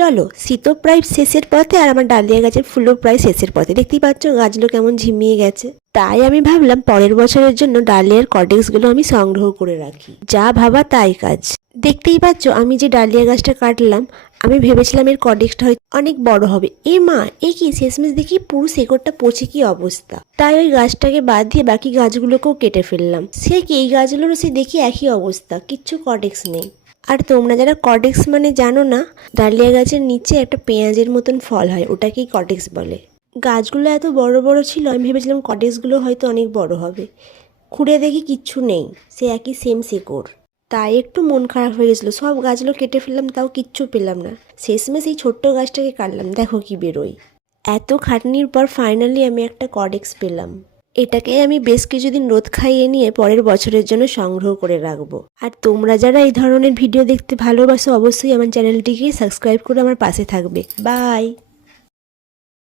চলো, শীতও প্রায় শেষের পথে আর আমার ডালিয়া গাছের ফুলও প্রায় শেষের পথে। দেখতেই পাচ্ছ গাছগুলো কেমন ঝিমিয়ে গেছে। তাই আমি ভাবলাম পরের বছরের জন্য ডালিয়ার কডেক্সগুলো আমি সংগ্রহ করে রাখি। যা ভাবা তাই কাজ। দেখতেই পাচ্ছ আমি যে ডালিয়া গাছটা কাটলাম, আমি ভেবেছিলাম এর কডেক্সটা হয়তো অনেক বড় হবে। এ মা, এ কি শেষমেশ দেখি পুরো শেকড়টা পচে কি অবস্থা। তাই ওই গাছটাকে বাদ দিয়ে বাকি গাছগুলোকেও কেটে ফেললাম। সে কি এই গাছগুলোরও সে দেখি একই অবস্থা, কিচ্ছু কডেক্স নেই। আর তোমরা যারা কডেক্স মানে জানো না, ডালিয়া গাছের নিচে একটা পেঁয়াজের মতন ফল হয়, ওটাকেই কডেক্স বলে। গাছগুলো এত বড় বড় ছিল, আমি ভেবেছিলাম কডেক্সগুলো হয়তো অনেক বড় হবে। খুঁড়ে দেখি কিচ্ছু নেই, সে একই সেম শেকড়। তাই একটু মন খারাপ হয়ে গেছিলো। সব গাছগুলো কেটে ফেললাম, তাও কিচ্ছু পেলাম না। শেষমেশ এই ছোট্ট গাছটাকে কাটলাম, দেখো কি বেরোয়। এত খাটনির পর ফাইনালি আমি একটা কডেক্স পেলাম। এটাকে আমি বেশ কিছুদিন রোদ খাইয়ে নিয়ে পরের বছরের জন্য সংগ্রহ করে রাখবো। আর তোমরা যারা এই ধরনের ভিডিও দেখতে ভালোবাসো, অবশ্যই আমার চ্যানেলটিকে সাবস্ক্রাইব করে আমার পাশে থাকবে। বাই।